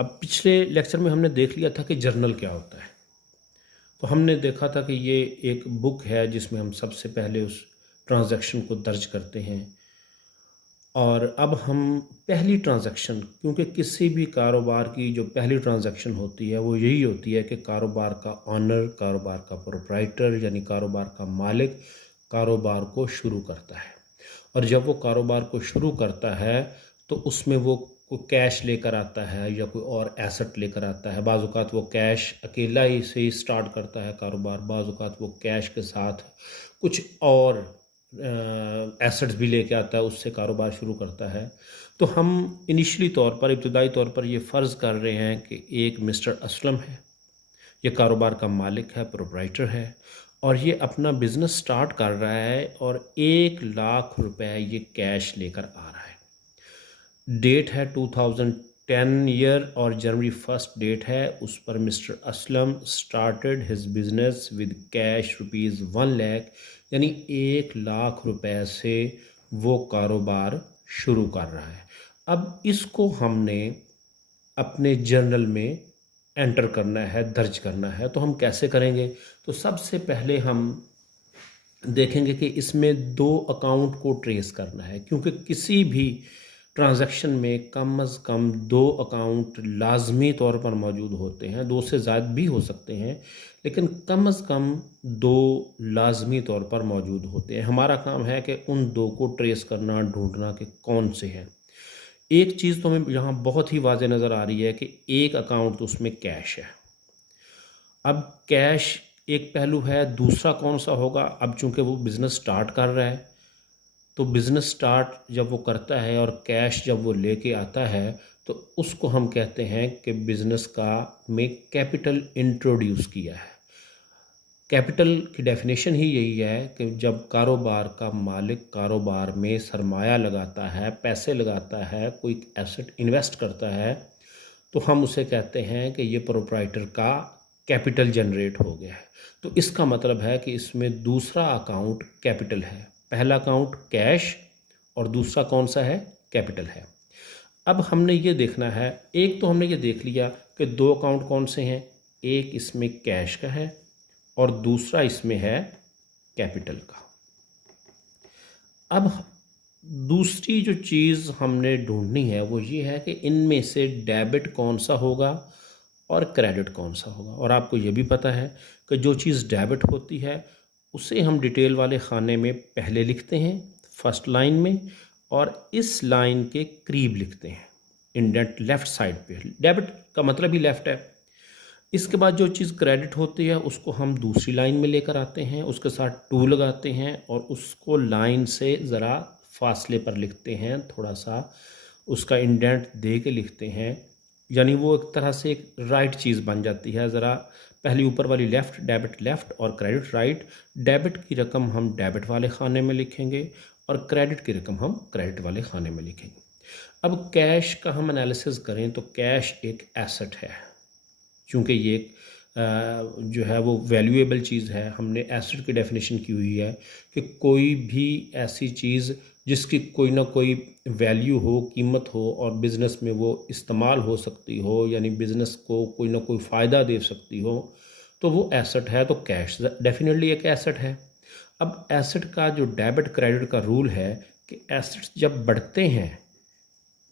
अब पिछले लेक्चर में हमने देख लिया था कि जर्नल क्या होता है। तो हमने देखा था कि ये एक बुक है जिसमें हम सबसे पहले उस ट्रांजैक्शन को दर्ज करते हैं। और अब हम पहली ट्रांजैक्शन, क्योंकि किसी भी कारोबार की जो पहली ट्रांजैक्शन होती है वो यही होती है कि कारोबार का ऑनर, कारोबार का प्रोप्राइटर यानी कारोबार का मालिक कारोबार को शुरू करता है। और जब वो कारोबार को शुरू करता है तो उसमें वो कोई कैश लेकर आता है या कोई और एसेट लेकर आता है। बाज़ औक़ात वो कैश अकेला ही से ही स्टार्ट करता है कारोबार, बाज़ औक़ात वो कैश के साथ कुछ और एसेट्स भी लेके आता है, उससे कारोबार शुरू करता है। तो हम इनिशियली तौर पर, इब्तदाई तौर पर ये फ़र्ज़ कर रहे हैं कि एक मिस्टर असलम है, ये कारोबार का मालिक है, प्रोप्राइटर है और ये अपना बिज़नेस स्टार्ट कर रहा है और 1 लाख रुपए ये कैश लेकर आ रहा है। डेट है 2010 ईयर और जनवरी 1 डेट है। उस पर mister Aslam started his business with cash ₹1 lakh, यानी 1 लाख रुपए से वो कारोबार शुरू कर रहा है। अब इसको हमने अपने जर्नल में एंटर करना है, दर्ज करना है। तो हम कैसे करेंगे? तो सबसे पहले हम देखेंगे कि इसमें 2 अकाउंट को ट्रेस करना है, क्योंकि किसी भी ट्रांजैक्शन में कम अज़ कम 2 अकाउंट लाजमी तौर पर मौजूद होते हैं। 2 से ज़्यादा भी हो सकते हैं, लेकिन कम अज़ कम 2 लाजमी तौर पर मौजूद होते हैं। हमारा काम है कि उन 2 को ट्रेस करना, ढूंढना कि कौन से हैं। एक चीज़ तो हमें यहाँ बहुत ही वाज़ेह नज़र आ रही है कि एक अकाउंट तो उसमें कैश है। अब कैश एक पहलू है, दूसरा कौन सा होगा? अब चूँकि वो बिज़नेस स्टार्ट कर रहा है, तो बिज़नेस स्टार्ट जब वो करता है और कैश जब वो लेके आता है तो उसको हम कहते हैं कि बिज़नेस का में कैपिटल इंट्रोड्यूस किया है। कैपिटल की डेफिनेशन ही यही है कि जब कारोबार का मालिक कारोबार में सरमाया लगाता है, पैसे लगाता है, कोई एसेट इन्वेस्ट करता है, तो हम उसे कहते हैं कि ये प्रोप्राइटर का कैपिटल जनरेट हो गया है। तो इसका मतलब है कि इसमें दूसरा अकाउंट कैपिटल है। पहला अकाउंट कैश और दूसरा कौन सा है? कैपिटल है। अब हमने ये देखना है, एक तो हमने ये देख लिया कि 2 अकाउंट कौन से हैं, एक इसमें कैश का है और दूसरा इसमें है कैपिटल का। अब दूसरी जो चीज़ हमने ढूंढनी है वो ये है कि इनमें से डेबिट कौन सा होगा और क्रेडिट कौन सा होगा। और आपको ये भी पता है कि जो चीज़ डेबिट होती है उसे हम डिटेल वाले खाने में पहले लिखते हैं, फर्स्ट लाइन में, और इस लाइन के करीब लिखते हैं, इंडेंट लेफ़्ट साइड पे। डेबिट का मतलब ही लेफ़्ट है। इसके बाद जो चीज़ क्रेडिट होती है उसको हम दूसरी लाइन में लेकर आते हैं, उसके साथ 2 लगाते हैं और उसको लाइन से ज़रा फासले पर लिखते हैं, थोड़ा सा उसका इंडेंट दे के लिखते हैं, यानी वो एक तरह से एक राइट चीज़ बन जाती है। ज़रा पहली ऊपर वाली लेफ़्ट, डेबिट लेफ़्ट और क्रेडिट राइट। डेबिट की रकम हम डेबिट वाले खाने में लिखेंगे और क्रेडिट की रकम हम क्रेडिट वाले खाने में लिखेंगे। अब कैश का हम एनालिसिस करें तो कैश एक एसेट है, चूँकि ये जो है वो वैल्यूएबल चीज़ है। हमने एसेट की डेफिनेशन की हुई है कि कोई भी ऐसी चीज़ जिसकी कोई ना कोई वैल्यू हो, कीमत हो और बिज़नेस में वो इस्तेमाल हो सकती हो, यानी बिज़नेस को कोई ना कोई फ़ायदा दे सकती हो, तो वो एसेट है। तो कैश डेफिनेटली एक एसेट है। अब एसेट का जो डेबिट क्रेडिट का रूल है कि एसेट्स जब बढ़ते हैं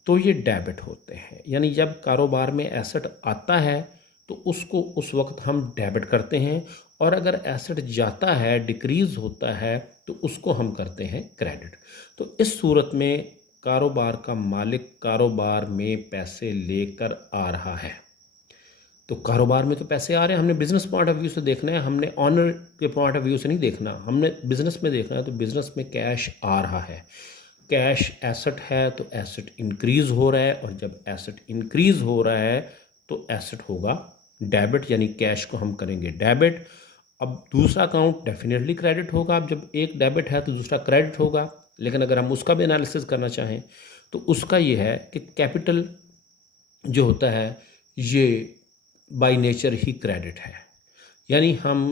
तो ये डेबिट होते हैं, यानी जब कारोबार में एसेट आता है तो उसको उस वक्त हम डेबिट करते हैं, और अगर एसेट जाता है, डिक्रीज़ होता है, तो उसको हम करते हैं क्रेडिट। तो इस सूरत में कारोबार का मालिक कारोबार में पैसे लेकर आ रहा है। तो कारोबार में तो पैसे आ रहे हैं, हमने बिज़नेस पॉइंट ऑफ व्यू से देखना है, हमने ऑनर के पॉइंट ऑफ व्यू से नहीं देखना, हमने बिज़नेस में देखना है। तो बिज़नेस में कैश आ रहा है, कैश एसेट है, तो एसेट इंक्रीज़ हो रहा है, और जब एसेट इंक्रीज़ हो रहा है तो एसेट होगा डेबिट, यानी कैश को हम करेंगे डेबिट। अब दूसरा अकाउंट डेफिनेटली क्रेडिट होगा। अब जब एक डेबिट है तो दूसरा क्रेडिट होगा, लेकिन अगर हम उसका भी एनालिसिस करना चाहें तो उसका ये है कि कैपिटल जो होता है ये बाय नेचर ही क्रेडिट है, यानी हम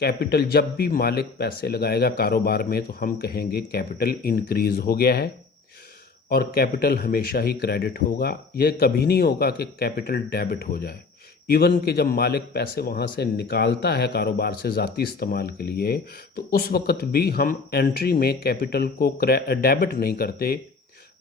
कैपिटल जब भी मालिक पैसे लगाएगा कारोबार में तो हम कहेंगे कैपिटल इंक्रीज़ हो गया है। और कैपिटल हमेशा ही क्रेडिट होगा। यह कभी नहीं होगा कि कैपिटल डेबिट हो जाए। इवन कि जब मालिक पैसे वहाँ से निकालता है कारोबार से ज़ाती इस्तेमाल के लिए, तो उस वक़्त भी हम एंट्री में कैपिटल को डेबिट नहीं करते।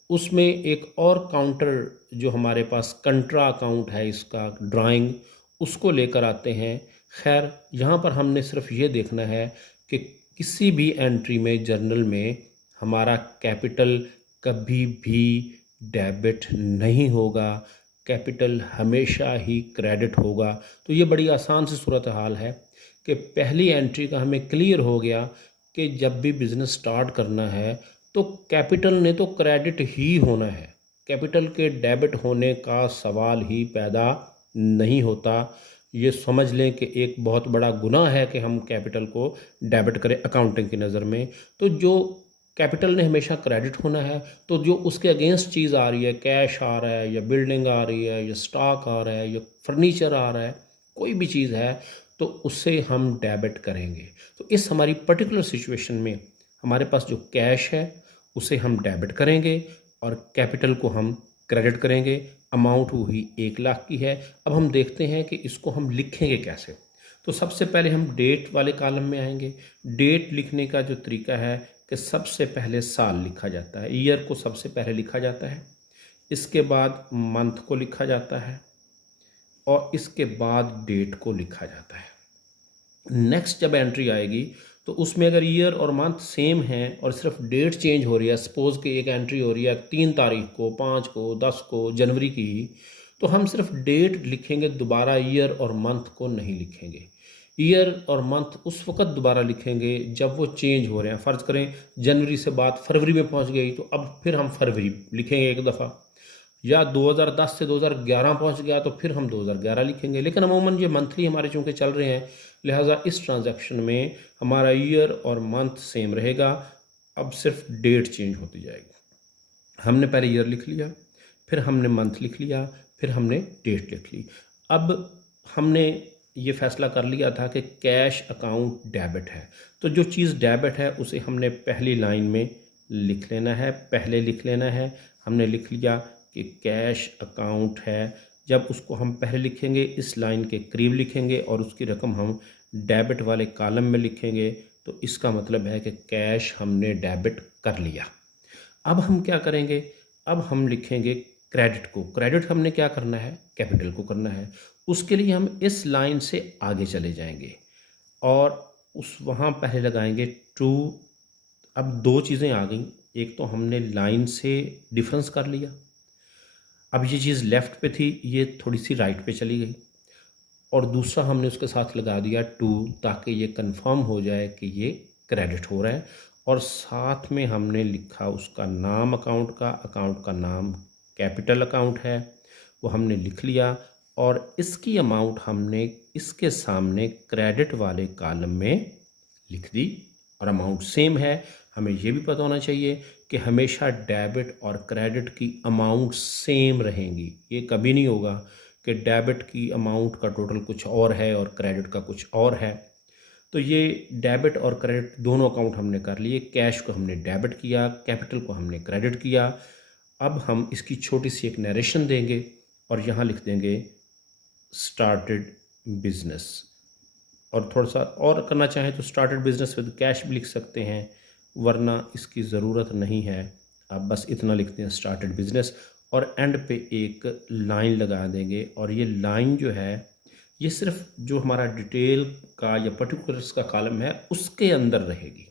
उसमें एक और काउंटर जो हमारे पास कंट्रा अकाउंट है, इसका ड्राइंग, उसको लेकर आते हैं। खैर, यहाँ पर हमने सिर्फ ये देखना है कि किसी भी एंट्री में जर्नल में हमारा कैपिटल कभी भी डेबिट नहीं होगा, कैपिटल हमेशा ही क्रेडिट होगा। तो ये बड़ी आसान सी सूरत हाल है कि पहली एंट्री का हमें क्लियर हो गया कि जब भी बिज़नेस स्टार्ट करना है तो कैपिटल ने तो क्रेडिट ही होना है, कैपिटल के डेबिट होने का सवाल ही पैदा नहीं होता। ये समझ लें कि एक बहुत बड़ा गुनाह है कि हम कैपिटल को डेबिट करें अकाउंटिंग की नज़र में। तो जो कैपिटल ने हमेशा क्रेडिट होना है, तो जो उसके अगेंस्ट चीज़ आ रही है, कैश आ रहा है या बिल्डिंग आ रही है या स्टॉक आ रहा है या फर्नीचर आ रहा है, कोई भी चीज़ है, तो उससे हम डेबिट करेंगे। तो इस हमारी पर्टिकुलर सिचुएशन में हमारे पास जो कैश है उसे हम डेबिट करेंगे और कैपिटल को हम क्रेडिट करेंगे। अमाउंट वही 1,00,000 की है। अब हम देखते हैं कि इसको हम लिखेंगे कैसे। तो सबसे पहले हम डेट वाले कॉलम में आएंगे। डेट लिखने का जो तरीका है कि सबसे पहले साल लिखा जाता है, ईयर को सबसे पहले लिखा जाता है, इसके बाद मंथ को लिखा जाता है और इसके बाद डेट को लिखा जाता है। नेक्स्ट जब एंट्री आएगी तो उसमें अगर ईयर और मंथ सेम हैं और सिर्फ डेट चेंज हो रही है, सपोज़ कि एक एंट्री हो रही है 3 तारीख को, 5 को, 10 को जनवरी की, तो हम सिर्फ डेट लिखेंगे, दोबारा ईयर और मंथ को नहीं लिखेंगे। ईयर और मंथ उस वक़्त दोबारा लिखेंगे जब वो चेंज हो रहे हैं। फ़र्ज़ करें जनवरी से बात फरवरी में पहुंच गई, तो अब फिर हम फरवरी लिखेंगे एक दफ़ा, या 2010 से 2011 पहुंच गया तो फिर हम 2011 लिखेंगे। लेकिन अमूमन ये मंथली हमारे चूँकि चल रहे हैं, लिहाजा इस ट्रांजैक्शन में हमारा ईयर और मंथ सेम रहेगा, अब सिर्फ डेट चेंज होती जाएगी। हमने पहले ईयर लिख लिया, फिर हमने मंथ लिख लिया, फिर हमने डेट लिख ली। अब हमने ये फैसला कर लिया था कि कैश अकाउंट डेबिट है, तो जो चीज़ डेबिट है उसे हमने पहली लाइन में लिख लेना है, पहले लिख लेना है। हमने लिख लिया कि कैश अकाउंट है। जब उसको हम पहले लिखेंगे, इस लाइन के करीब लिखेंगे और उसकी रकम हम डेबिट वाले कॉलम में लिखेंगे, तो इसका मतलब है कि कैश हमने डेबिट कर लिया। अब हम क्या करेंगे, अब हम लिखेंगे क्रेडिट को। क्रेडिट हमने क्या करना है, कैपिटल को करना है। उसके लिए हम इस लाइन से आगे चले जाएंगे और उस वहाँ पहले लगाएंगे टू। अब दो चीज़ें आ गई, एक तो हमने लाइन से डिफरेंस कर लिया, अब ये चीज़ लेफ़्ट पे थी, ये थोड़ी सी राइट पे चली गई, और दूसरा हमने उसके साथ लगा दिया टू, ताकि ये कंफर्म हो जाए कि ये क्रेडिट हो रहा है। और साथ में हमने लिखा उसका नाम अकाउंट का नाम कैपिटल अकाउंट है, वो हमने लिख लिया और इसकी अमाउंट हमने इसके सामने क्रेडिट वाले कॉलम में लिख दी और अमाउंट सेम है। हमें ये भी पता होना चाहिए कि हमेशा डेबिट और क्रेडिट की अमाउंट सेम रहेंगी। ये कभी नहीं होगा कि डेबिट की अमाउंट का टोटल कुछ और है और क्रेडिट का कुछ और है। तो ये डेबिट और क्रेडिट दोनों अकाउंट हमने कर लिए। कैश को हमने डेबिट किया, कैपिटल को हमने क्रेडिट किया। अब हम इसकी छोटी सी एक नरेशन देंगे और यहाँ लिख देंगे स्टार्टेड बिजनेस, और थोड़ा सा और करना चाहें तो स्टार्टेड बिजनेस विद कैश भी लिख सकते हैं, वरना इसकी ज़रूरत नहीं है। आप बस इतना लिखते हैं स्टार्टेड बिजनेस और एंड पे एक लाइन लगा देंगे। और ये लाइन जो है ये सिर्फ जो हमारा डिटेल का या पर्टिकुलर्स का कॉलम है उसके अंदर रहेगी,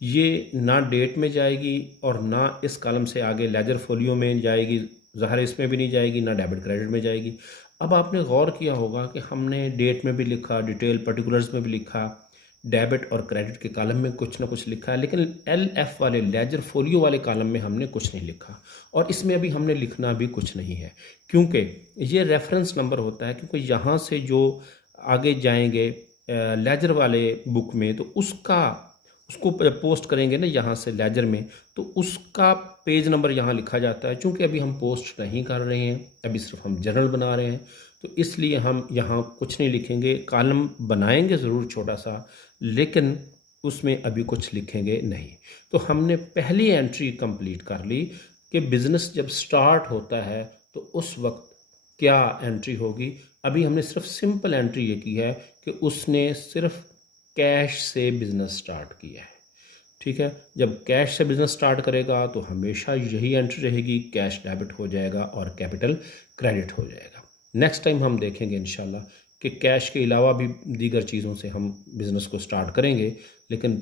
ये ना डेट में जाएगी और ना इस कॉलम से आगे लेजर फोलियो में जाएगी, ज़ाहिर इसमें भी नहीं जाएगी, ना डेबिट क्रेडिट में जाएगी। अब आपने गौर किया होगा कि हमने डेट में भी लिखा, डिटेल पर्टिकुलर्स में भी लिखा, डेबिट और क्रेडिट के कॉलम में कुछ ना कुछ लिखा है, लेकिन LF वाले लेजर फोलियो वाले कॉलम में हमने कुछ नहीं लिखा और इसमें अभी हमने लिखना भी कुछ नहीं है, क्योंकि ये रेफरेंस नंबर होता है। क्योंकि यहाँ से जो आगे जाएंगे लेजर वाले बुक में, तो उसको पोस्ट करेंगे ना यहाँ से लेजर में, तो उसका पेज नंबर यहाँ लिखा जाता है। चूँकि अभी हम पोस्ट नहीं कर रहे हैं, अभी सिर्फ हम जर्नल बना रहे हैं, तो इसलिए हम यहाँ कुछ नहीं लिखेंगे। कॉलम बनाएंगे ज़रूर छोटा सा, लेकिन उसमें अभी कुछ लिखेंगे नहीं। तो हमने पहली एंट्री कंप्लीट कर ली। कि बिज़नेस जब स्टार्ट होता है तो उस वक्त क्या एंट्री होगी। अभी हमने सिर्फ सिंपल एंट्री ये की है कि उसने सिर्फ कैश से बिज़नेस स्टार्ट किया है। ठीक है, जब कैश से बिज़नेस स्टार्ट करेगा तो हमेशा यही एंट्री रहेगी, कैश डेबिट हो जाएगा और कैपिटल क्रेडिट हो जाएगा। नेक्स्ट टाइम हम देखेंगे इंशाल्लाह कि कैश के अलावा भी दीगर चीज़ों से हम बिज़नेस को स्टार्ट करेंगे, लेकिन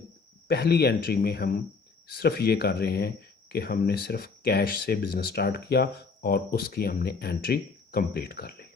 पहली एंट्री में हम सिर्फ ये कर रहे हैं कि हमने सिर्फ कैश से बिज़नेस स्टार्ट किया और उसकी हमने एंट्री कंप्लीट कर ली।